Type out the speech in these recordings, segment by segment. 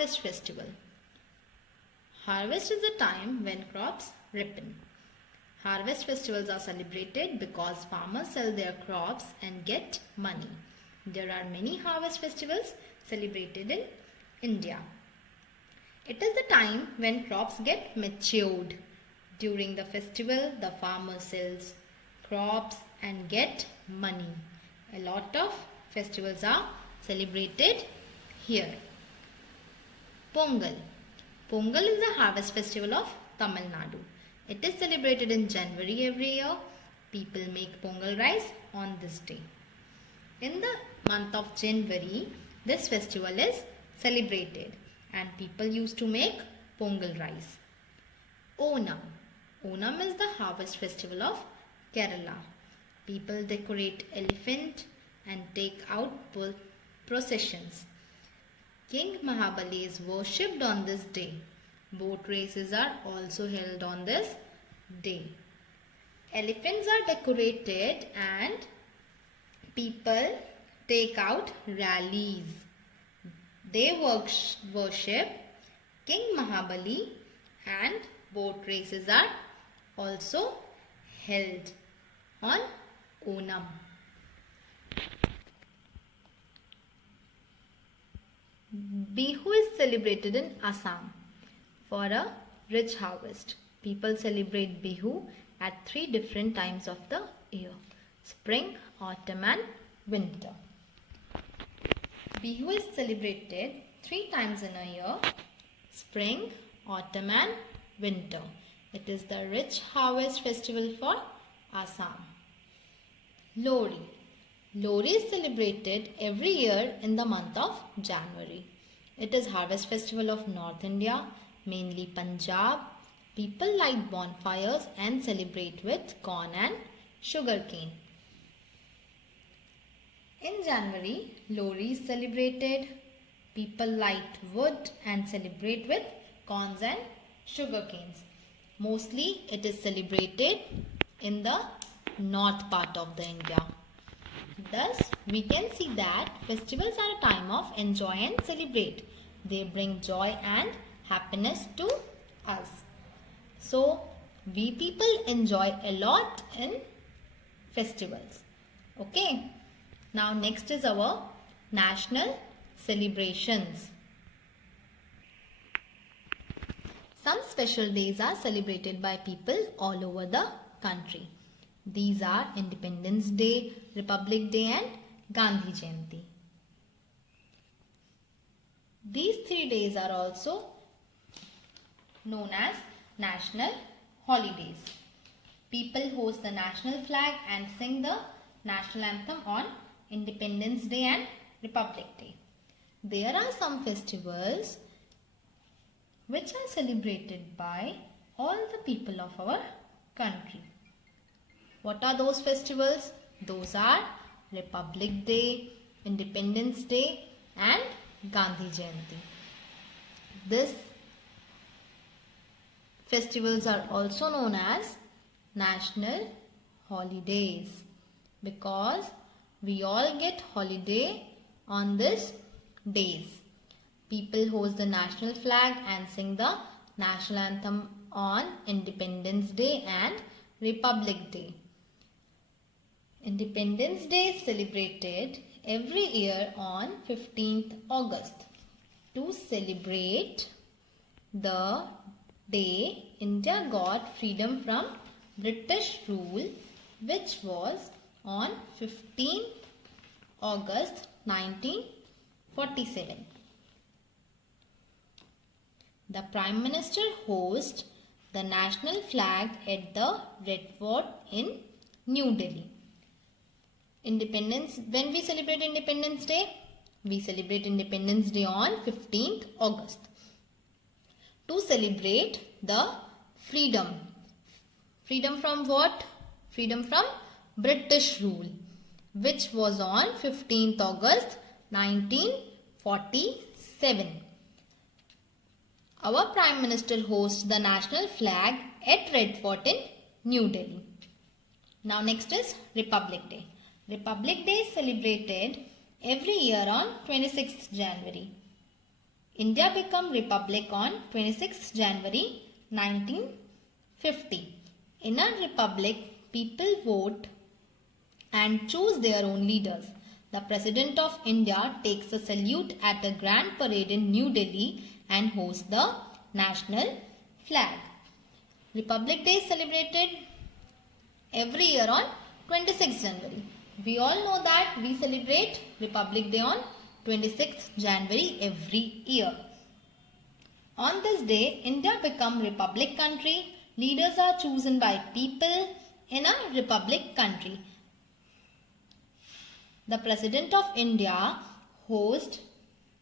Harvest Festival. Harvest is the time when crops ripen. Harvest festivals are celebrated because farmers sell their crops and get money. There are many harvest festivals celebrated in India. It is the time when crops get matured. During the festival, the farmer sells crops and get money. A lot of festivals are celebrated here. Pongal. Pongal is the harvest festival of Tamil Nadu. It is celebrated in January every year. People make Pongal rice on this day. In the month of January, this festival is celebrated and people used to make Pongal rice. Onam. Onam is the harvest festival of Kerala. People decorate elephant and take out processions. King Mahabali is worshipped on this day. Boat races are also held on this day. Elephants are decorated and people take out rallies. They worship King Mahabali and boat races are also held on Onam. Bihu is celebrated in Assam for a rich harvest. People celebrate Bihu at 3 different times of the year: spring, autumn and winter. Bihu is celebrated 3 times in a year: spring, autumn and winter. It is the rich harvest festival for Assam. Lohri. Lohri is celebrated every year in the month of January. It is harvest festival of North India, mainly Punjab. People light bonfires and celebrate with corn and sugarcane. In January, Lohri is celebrated. People light wood and celebrate with corns and sugarcanes. Mostly it is celebrated in the north part of the India. Thus, we can see that festivals are a time of enjoy and celebrate. They bring joy and happiness to us. So, we people enjoy a lot in festivals. Okay. Now, next is our national celebrations. Some special days are celebrated by people all over the country. These are Independence Day, Republic Day and Gandhi Jayanti. These 3 days are also known as national holidays. People hoist the national flag and sing the national anthem on Independence Day and Republic Day. There are some festivals which are celebrated by all the people of our country. What are those festivals? Those are Republic Day, Independence Day and Gandhi Jayanti. These festivals are also known as national holidays because we all get holiday on these days. People hoist the national flag and sing the national anthem on Independence Day and Republic Day. Independence Day is celebrated every year on 15th August. To celebrate the day India got freedom from British rule, which was on 15th August 1947. The Prime Minister hoists the national flag at the Red Fort in New Delhi. When we celebrate Independence Day? We celebrate Independence Day on 15th August. To celebrate the freedom. Freedom from what? Freedom from British rule, which was on 15th August 1947. Our Prime Minister hoists the national flag at Red Fort in New Delhi. Now next is Republic Day. Republic Day is celebrated every year on 26th January. India became republic on 26 January 1950. In a republic, people vote and choose their own leaders. The President of India takes a salute at a grand parade in New Delhi and hosts the national flag. Republic Day is celebrated every year on 26 January. We all know that we celebrate Republic Day on 26 January every year. On this day, India become republic country. Leaders are chosen by people in a republic country. The President of India hosts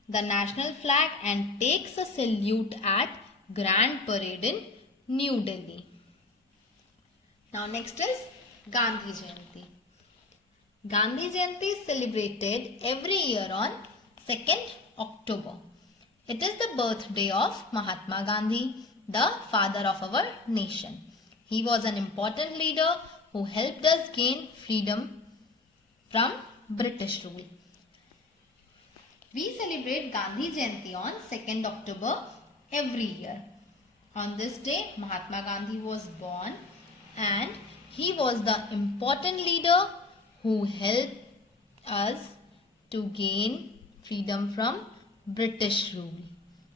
the national flag and takes a salute at Grand Parade in New Delhi. Now next is Gandhi Jayanti. Gandhi Jayanti is celebrated every year on 2nd October. It is the birthday of Mahatma Gandhi, the father of our nation. He was an important leader who helped us gain freedom from British rule. We celebrate Gandhi Jayanti on 2nd October every year. On this day, Mahatma Gandhi was born and he was the important leader who helped us to gain freedom from British rule.